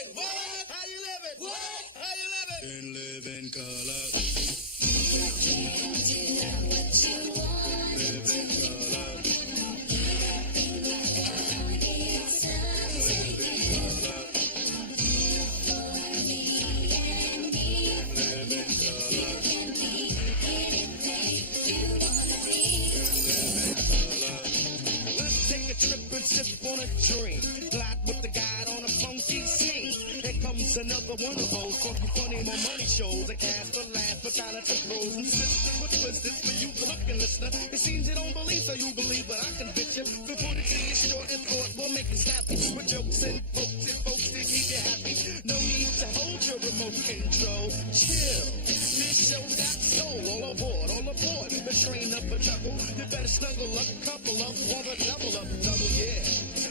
living? What? How you living? What? How you living? And live in color. Live in color. Sip on a dream, glide with the guide on a funky scene. Here comes another one of those funky, funny, more money shows. A cast for laughs, for talented pros and system with twisters for you, the looking listener. It seems you don't believe, so you believe, but I can bet you. The footage is short and thought will make you snappy. With jokes and folks that keep you happy. No need to hold your remote control. Chill, this show got soul. All aboard, the train up a juggle. You better snuggle up, couple up, want a double up, double, yeah.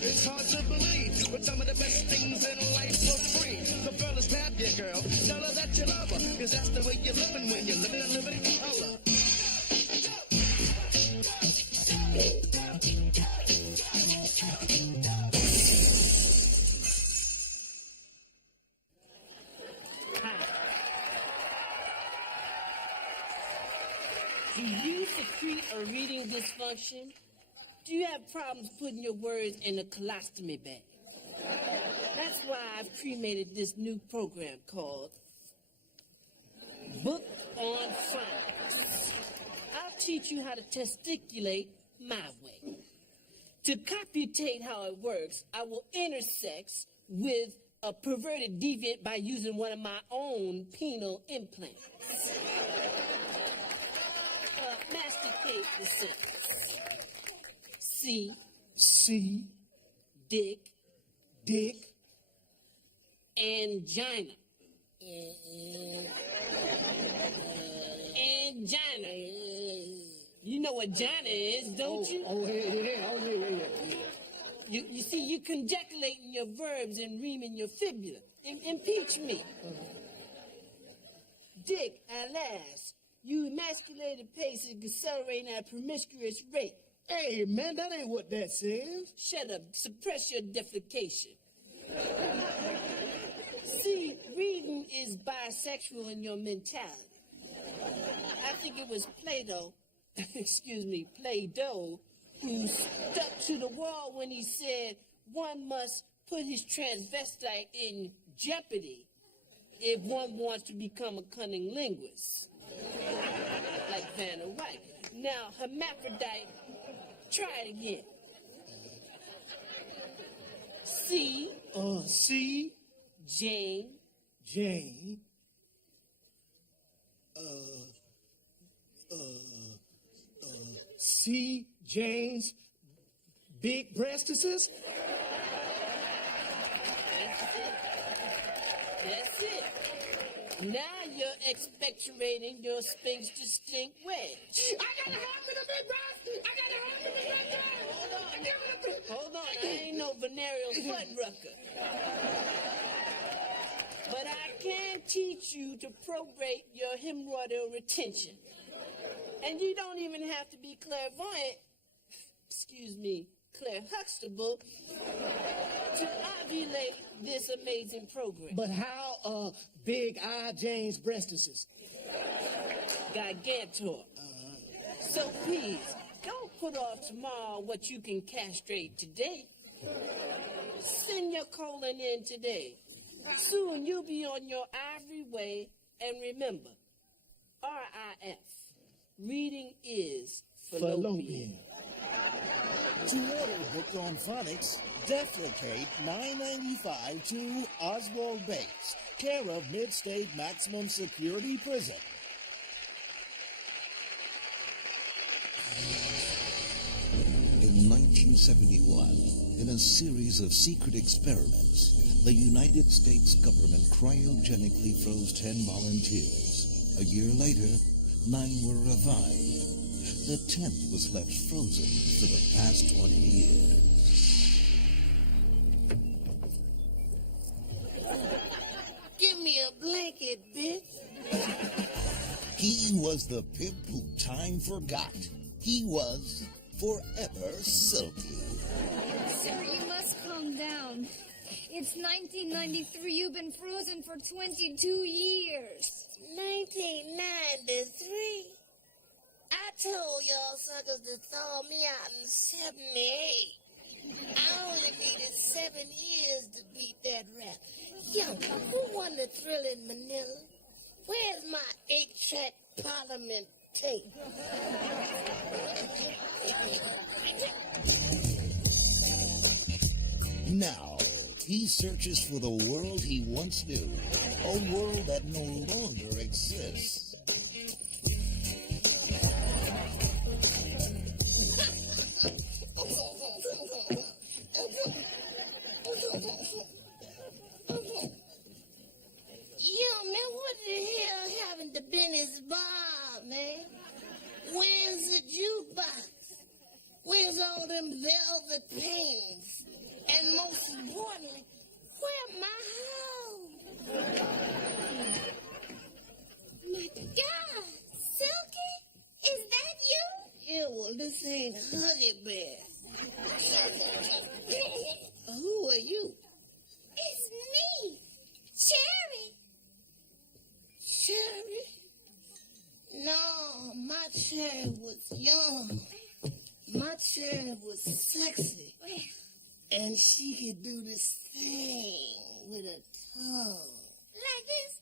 It's hard to believe, but some of the best things in life are free. The fellas grab your girl, tell her that you love her, cause that's the way you're living when you're living in color. Do you secrete a reading dysfunction? Do you have problems putting your words in a colostomy bag? That's why I've cremated this new program called Book on Phonics. I'll teach you how to testiculate my way. To computate how it works, I will intersex with a perverted deviant by using one of my own penile implants. Masticate the sentence. C. Dick. Angina. Angina. You know what Jana is, don't you? Yeah. You see, you conjectulating your verbs and reaming your fibula. Impeach me. Dick, alas, you emasculated pace is accelerating at a promiscuous rate. Hey, man, that ain't what that says. Shut up. Suppress your defecation. See, reading is bisexual in your mentality. I think it was Plato, Play-Doh, who stuck to the wall when he said one must put his transvestite in jeopardy if one wants to become a cunning linguist. Like Vanna White. Now, hermaphrodite, try it again. C. C. Jane. C. Jane's big breastises. That's it. Now you're expectorating your Sphinx distinct wedge. I got to have me the big breast. Hold on, I ain't no venereal foot rucker. But I can teach you to probate your hemorrhoidal retention. And you don't even have to be clairvoyant, Claire Huxtable, to ovulate this amazing program. But how big are Jane's breastises? Gigantor. So please, don't put off tomorrow what you can castrate today. Send your colon in today. Soon you'll be on your ivory way, and remember, RIF, reading is fallopian. To order Book on Phonics, defecate $9.95 to Oswald Bates, care of Mid-State Maximum Security Prison. In 1971, in a series of secret experiments, the United States government cryogenically froze 10 volunteers. A year later, 9 were revived. The 10th was left frozen for the past 20 years. Give me a blanket, bitch. He was the pimp who time forgot. He was forever silky. Sir, you must calm down. It's 1993. You've been frozen for 22 years. 1993? I told y'all suckers to thaw me out in 78. I only needed 7 years to beat that rap. Yo, who won the Thrill in Manila? Where's my 8-track Parliament tape? Now, he searches for the world he once knew, a world that no longer exists. Yo, man, what the hell happened to Benny's bar, man? Where's the jukebox? Where's all them velvet paintings? And most importantly, where my home? My God, Silky, is that you? Yeah, well, this ain't Huggy Bear. Who are you? It's me, Cherry. Cherry? No, my Cherry was young. My Cherry was sexy. And she could do this thing with her tongue. Like this?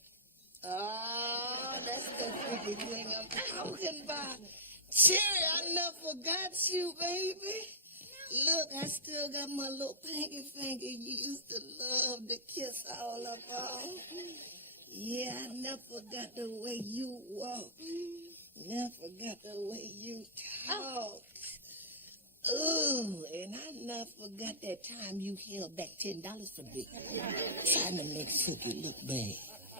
Oh, that's the freaky thing I'm talking about. Cherry, I never forgot you, baby. Look, I still got my little pinky finger you used to love to kiss all up on. Yeah, I never forgot the way you walk. Never forgot the way you talk. Ooh, and I never forgot that time you held back $10 for me. Trying to make Silky look bad.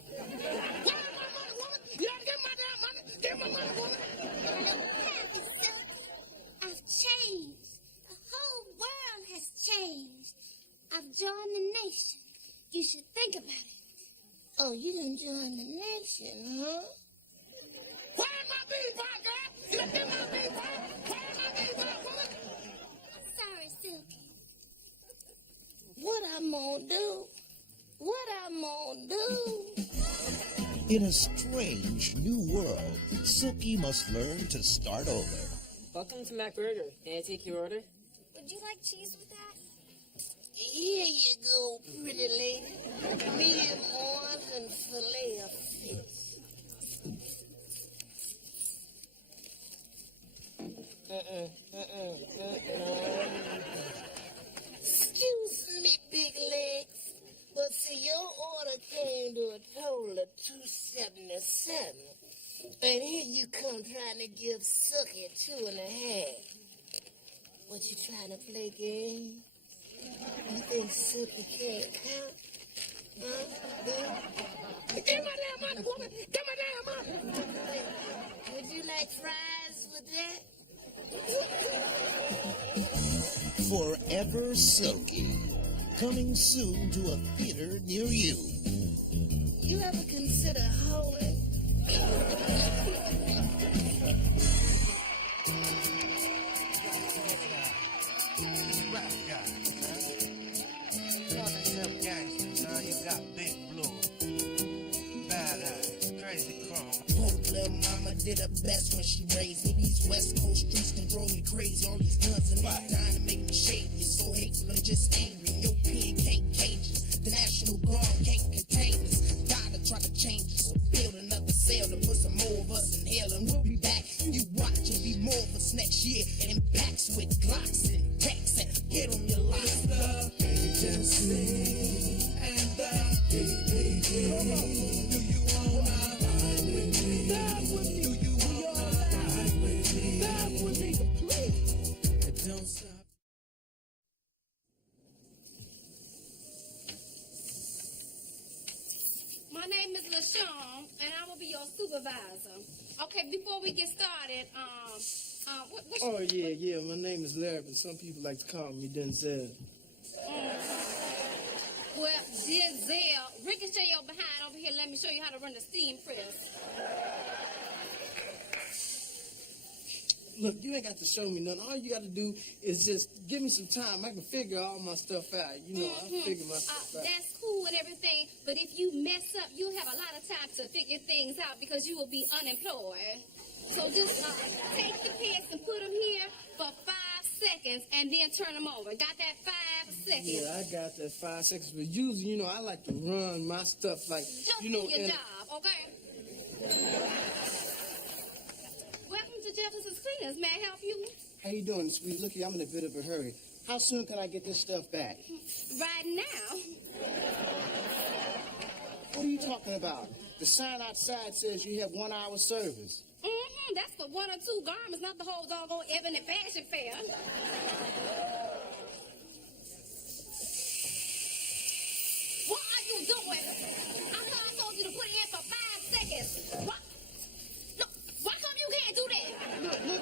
Where's my money, woman? You gotta give my damn money. Give my money, woman. Look, happy, Silky. I've changed. The whole world has changed. I've joined the nation. You should think about it. Oh, you done joined the nation, huh? Where's my beanbag, girl? You gotta give my beanbag. Where's my beanbag, woman? Sorry, Silky. What I'm gonna do? What I'm gonna do? In a strange new world, Silky must learn to start over. Welcome to Mac Burger. May I take your order? Would you like cheese with that? Here you go, pretty lady. Medium orange and fillet of fish. Excuse me, big legs. But see, your order came to a total of $2.77. And here you come trying to give Sookie 2.5. What, you trying to play games? You think Sookie can't count? Huh? Give my damn money, woman! Give my damn money! Would you like fries with that? Forever Silky. Coming soon to a theater near you. You ever consider hoeing? You got big blue, bad eyes, crazy chrome. Poor little mama did her best when she raised me. These West Coast streets can drove me crazy. All these guns and my dying to make me shady. You're so hateful and just angry. Your pen can't cage us. The National Guard can't contain us. Gotta try to change us. So build another cell to put some more of us in hell. And we'll be back. You watch and be more of us next year. And packs with Glocks and techs and get on your life. The agency and the DPD. Do you wanna ride with me? Ride with me. Do you wanna ride with me? Ride with me, please. It don't stop. My name is LaShawn, and I'm gonna be your supervisor. Okay, before we get started, what's Oh, yeah. My name is Larry, but some people like to call me Denzel. well, Denzel, ricochet your behind over here. Let me show you how to run the steam press. Look, you ain't got to show me nothing. All you got to do is just give me some time. I can figure all my stuff out. You know, I figure my stuff out. That's cool and everything, but if you mess up, you'll have a lot of time to figure things out because you will be unemployed. So just take the pants and put them here for 5 seconds and then turn them over. Got that 5 seconds? Yeah, I got that 5 seconds. But usually, you know, I like to run my stuff like, Just you know. do your job, okay? Welcome to Jefferson's Cleaners. May I help you? How you doing, sweetie? Look, I'm in a bit of a hurry. How soon can I get this stuff back? Right now. What are you talking about? The sign outside says you have 1 hour service. That's for 1 or 2 garments, not the whole doggone Ebony Fashion Fair. What are you doing? I thought I told you to put it in for 5 seconds. What? No, why come you can't do that?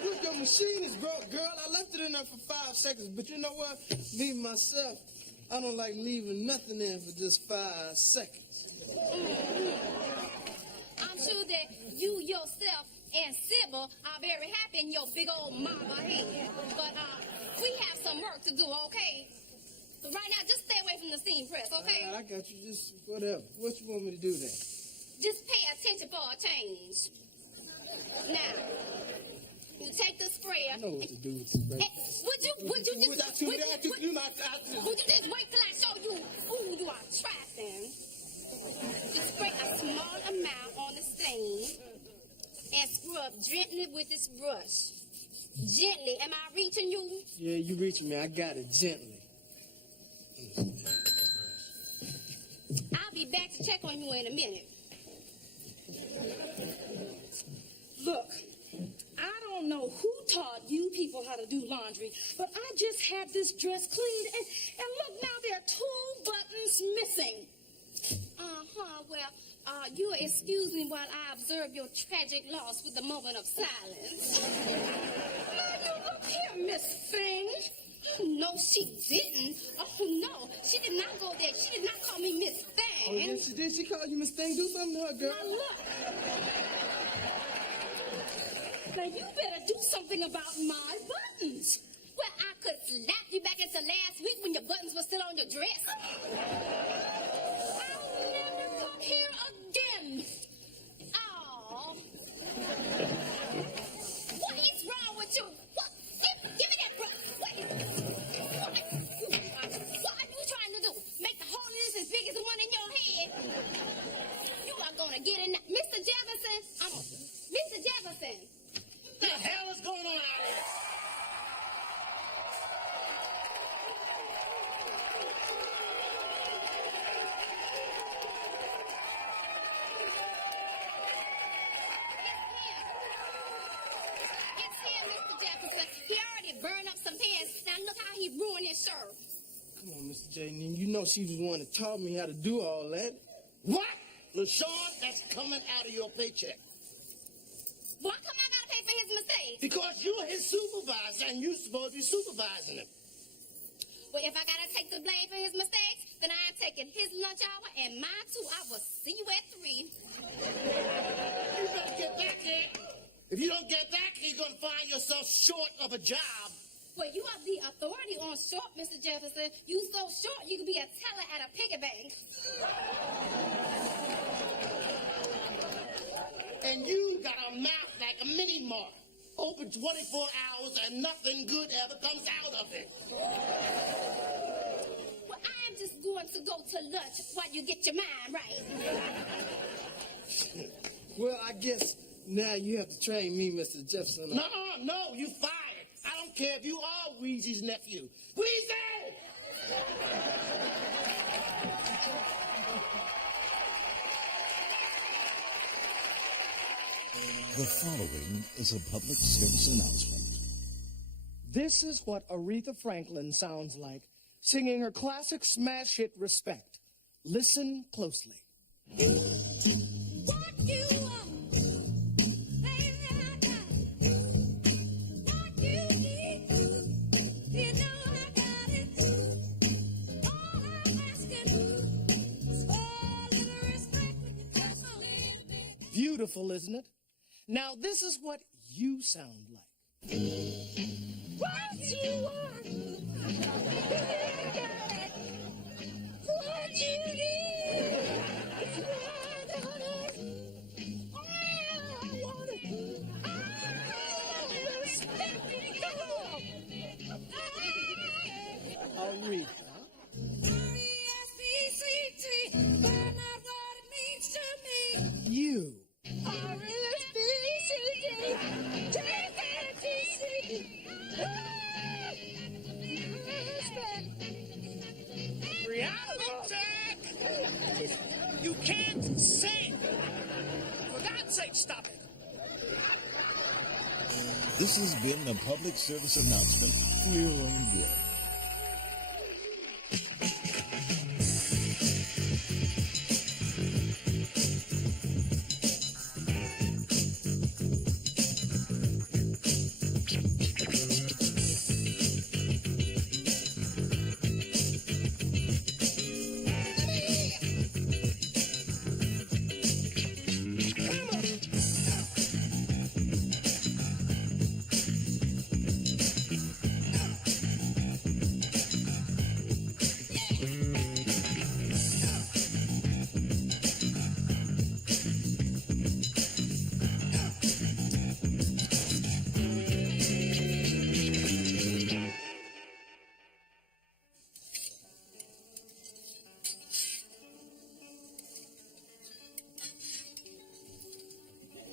Look, your machine is broke, girl. I left it in there for 5 seconds. But you know what? Me, myself, I don't like leaving nothing in for just 5 seconds. I'm sure that you yourself and Sybil are very happy in your big old mama head. But we have some work to do, okay? But right now, just stay away from the steam press, okay? I got you. Just whatever. What you want me to do then? Just pay attention for a change. Now, you take the sprayer. I know what to do with the sprayer. Hey, would you just wait till I show you who you are trapping? Just spray a small amount on the stain and scrub gently with this brush. Gently. Am I reaching you? Yeah, you reaching me. I got it gently. I'll be back to check on you in a minute. Look, I don't know who taught you people how to do laundry, but I just had this dress cleaned, and look, now there are 2 buttons missing. Well, you'll excuse me while I observe your tragic loss with a moment of silence. Now, you look here, Miss Thing. No, she didn't. Oh, no. She did not go there. She did not call me Miss Thing. Oh, yes, she did. She called you Miss Thing. Do something to her, girl. Now, look. Now, you better do something about my buttons. Well, I could slap you back into last week when your buttons were still on your dress. I'll never come here again. Oh. What is wrong with you? What? Give me that brush. What are you trying to do? Make the hole in this as big as the one in your head? You are going to get in that. Mr. Jefferson. Mr. Jefferson. What the hell is going on out here? It's him, Mr. Jefferson. He already burned up some pants. Now look how he ruined his shirt. Come on, Mr. J. You know she was the one that taught me how to do all that. What? LaShawn, that's coming out of your paycheck. Why come I gotta pay for his mistakes? Because you're his supervisor and you're supposed to be supervising him. Well, if I gotta take the blame for his mistakes, then I am taking his lunch hour and mine too. I will see you at 3. You better get back here. If you don't get back here, you're going to find yourself short of a job. Well, you are the authority on short, Mr. Jefferson. You so short, you could be a teller at a piggy bank. And you got a mouth like a mini mart. Open 24 hours and nothing good ever comes out of it. Well, I am just going to go to lunch while you get your mind right. Well, I guess now you have to train me, Mr. Jefferson. No, you fired. I don't care if you are Weezy's nephew. Weezy! The following is a public service announcement. This is what Aretha Franklin sounds like, singing her classic smash hit Respect. Listen closely. What you want, baby, I got it. What you need, you know I got it. All I'm asking is for a little respect, just a little bit. Beautiful, isn't it? Now, this is what you sound like. What you want? What you need? I want it. Aretha. R-E-S-P-C-T, find out what it means to me. You. R-E-S-P-C-T, T-T-T-C. Reality check! You can't sing! For God's sake, stop it! This has been a public service announcement for your own good.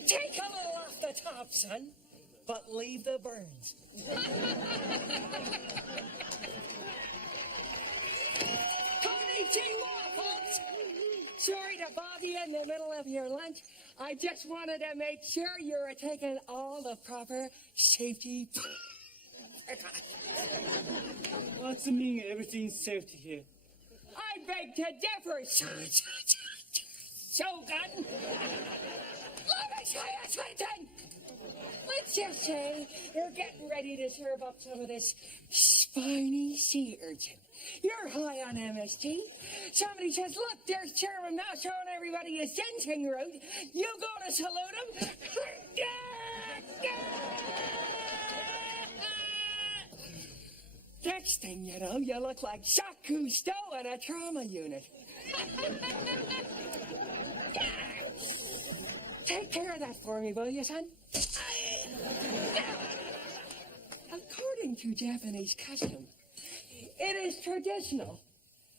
Take a little off the top, son, but leave the burns. Konnichiwa, folks. Sorry to bother you in the middle of your lunch. I just wanted to make sure you're taking all the proper safety precautions. What's the meaning of everything's safety here? I beg to differ, Shogun. Let me say something. Let's just say you're getting ready to serve up some of this spiny sea urchin. You're high on MSG. Somebody says, look, there's Chairman Mao showing everybody his ginseng route. You go to salute him. Next thing you know, you look like Jacques Cousteau in a trauma unit. Take care of that for me, will you, son? According to Japanese custom, it is traditional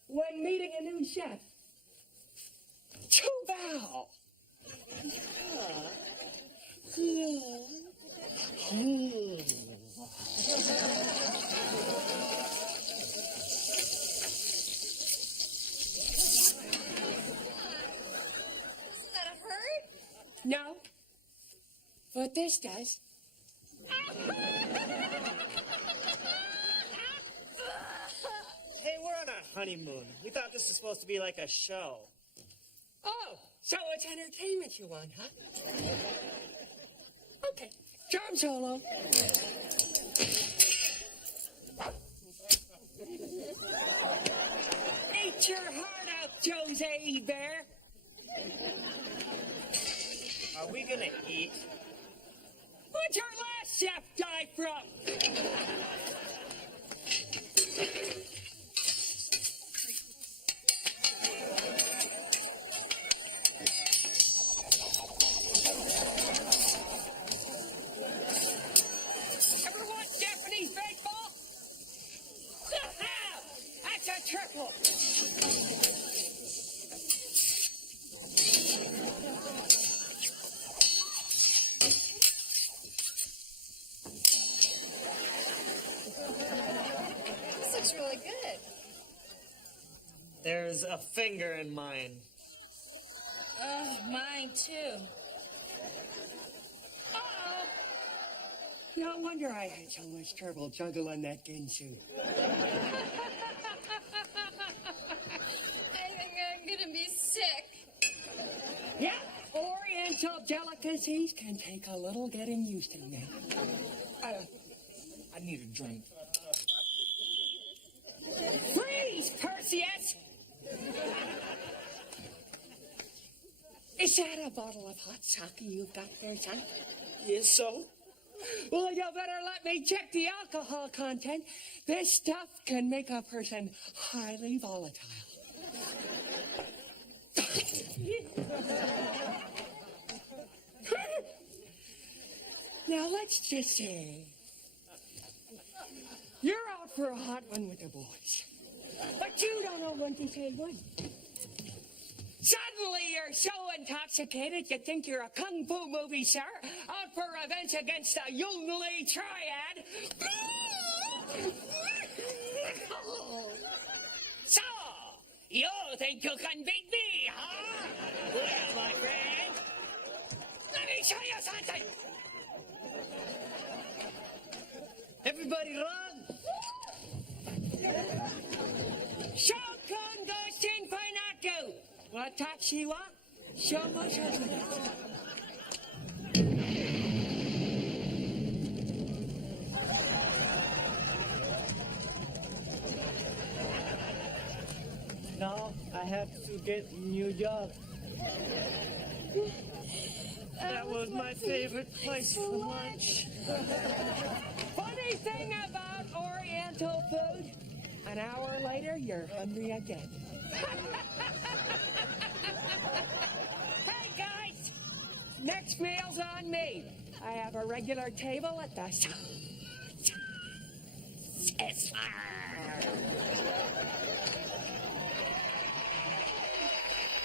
when meeting a new chef to bow. No, but this does. Hey, we're on our honeymoon. We thought this was supposed to be like a show. Oh, so it's entertainment you want, huh? Okay, drum solo. Eat your heart out, Jose Bear. Are we gonna eat? What's your last chef die from? Ever watch Japanese baseball? That's a triple. This looks really good. There's a finger in mine. Oh, mine too. Uh-oh. No wonder I had so much trouble juggling that ginsu. I think I'm gonna be sick. Yeah, Oriental delicacies can take a little getting used to, man. I need a drink. Freeze, Perseus! Is that a bottle of hot sake you've got there, son? Yes, so? Well, you better let me check the alcohol content. This stuff can make a person highly volatile. Now, let's just say you're out for a hot one with the boys, but you don't know when to say when. Suddenly, you're so intoxicated you think you're a kung fu movie star out for revenge against the Jung-Lee triad. So, you think you can beat me, huh? Well, my friend, let me show you something. Everybody run! Shokun goes in for Naku. Watashi wa shomoshazu. Now I have to get a new job. That was my favorite place for lunch. Funny thing about Oriental food, an hour later, you're hungry again. Hey, guys! Next meal's on me. I have a regular table at the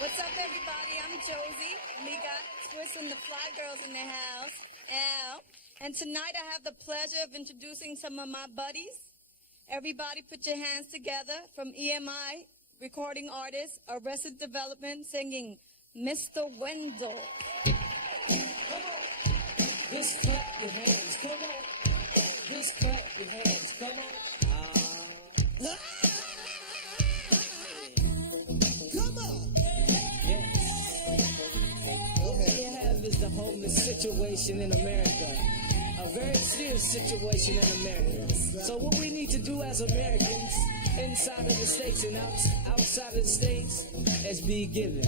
What's up, everybody? I'm Josie. We got Twist and the Fly Girls in the house. Al. And tonight I have the pleasure of introducing some of my buddies. Everybody put your hands together. From EMI, recording artist, Arrested Development, singing Mr. Wendell. Come on. Just clap your hands. Come on. Just clap your hands. Come on. Come on. Yes. What we have is the homeless situation in America. A very serious situation in America. So what we need to do as Americans, inside of the states and outside of the states, is be giving.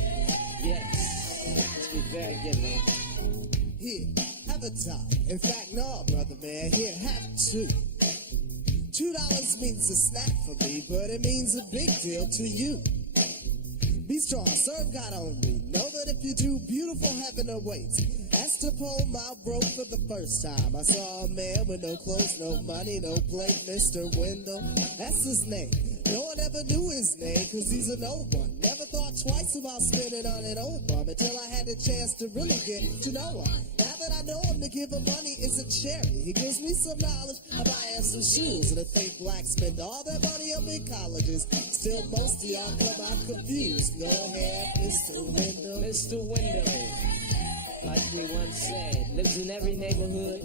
Yes. Let's be very giving. Here, have a time. In fact, no, brother man, here, have two. $2 means a snack for me, but it means a big deal to you. Be strong, serve God only. Know that if you do, beautiful heaven awaits. As to pull my rope for the first time, I saw a man with no clothes, no money, no plate, Mr. Wendell. That's his name. No one ever knew his name, cause he's an old one. Never thought twice about spending on an old bum until I had a chance to really get to know him. Now that I know him, to give him money isn't charity. He gives me some knowledge, I buy him some shoes. And to think blacks spend all their money up in colleges, still most of y'all come out confused. Go ahead, Mr. Wendell. Mr. Wendell, like we once said, lives in every neighborhood.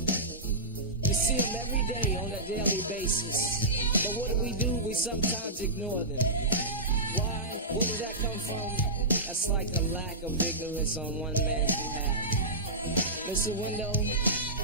You see him every day on a daily basis. But what do? We sometimes ignore them. Why? Where does that come from? That's like a lack of vigorance on one man's behalf. Mr. Wendell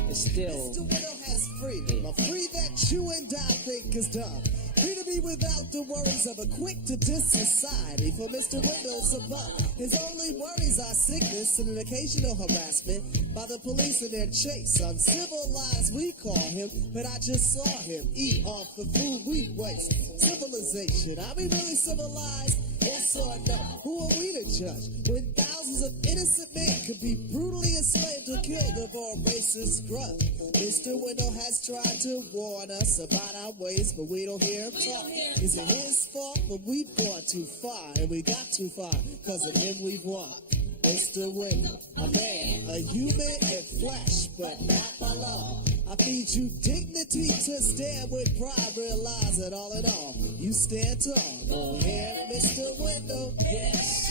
is still... Mr. Wendell has freedom, a free that you and I think is dumb. Free to be without the worries of a quick-to-diss society. For Mr. Wendell's above. His only worries are sickness and an occasional harassment by the police in their chase. Uncivilized, we call him, but I just saw him eat off the food we waste. Civilization, are we really civilized? Yes or no? Who are we to judge? When thousands of innocent men could be brutally enslaved or killed over a racist grudge. Mr. Wendell has tried to warn us about our ways, but we don't hear him talk. Is it his fault? But we've gone too far, and we got too far, cause of him we've walked. Mr. Wendell, a man, a human in flesh, but not by law. I feed you dignity to stand with pride, realize that all in all, you stand tall. Go ahead, Mr. Wendell. Yes.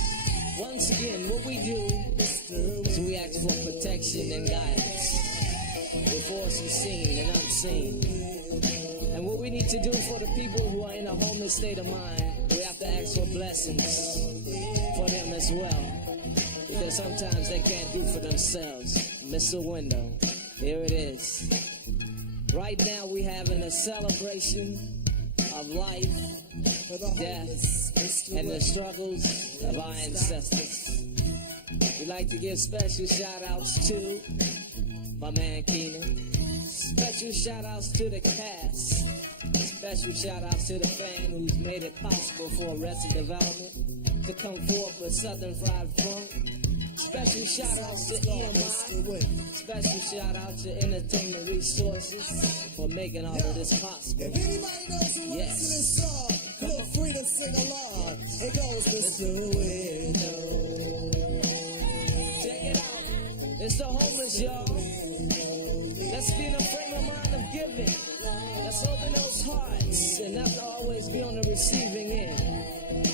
Once again, what we do is we ask for protection and guidance. We're forcing seen and unseen. And what we need to do for the people who are in a homeless state of mind, we have to ask for blessings for them as well. Because sometimes they can't do for themselves. Mr. Wendell, here it is. Right now we're having a celebration of life, death, and the struggles of our ancestors. We'd like to give special shout outs to my man Keenan, Special shout outs to the cast. Special shout outs to the fan who's made it possible for Arrested Development to come forth with Southern Fried Funk. Special shout outs to EMI. Special shout out to Entertainment Resources for making all of this possible. If anybody knows who works in this song, feel free to sing along. It goes, Mr. Window. Check it out. It's the homeless, y'all. Let's be in a frame of mind of giving. Let's open those hearts and not to always be on the receiving end.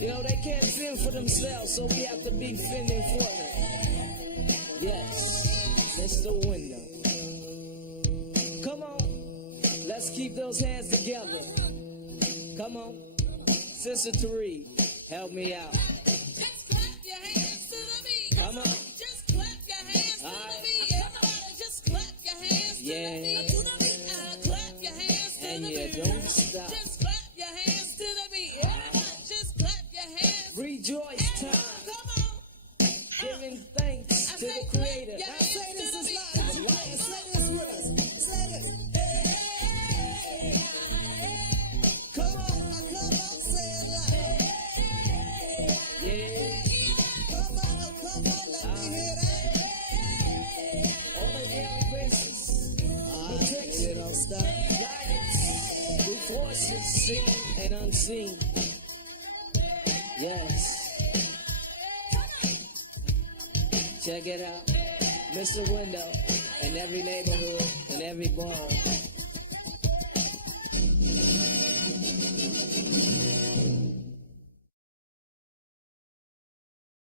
You know, they can't fend for themselves, so we have to be fending for them. Yes, Mr. Window. Come on, let's keep those hands together. Come on, Sister Tariq, help me out. Just clap your hands to the beat. Come on. Just clap your hands to the beat. Everybody just clap your hands to the beat. Clap your hands to And the you beat. don't stop. Just clap your hands to the beat. Everybody just clap your hands. Rejoice time. Come on. Giving thanks to the Creator. Now say this is live. Say this with us. Say this. Come on, say it loud. Yeah. Come on, let me hear that. On a daily basis. Protection, don't stop. Guidance through forces seen and unseen. Yes. Check it out. Mr. Window in every neighborhood, in every bar.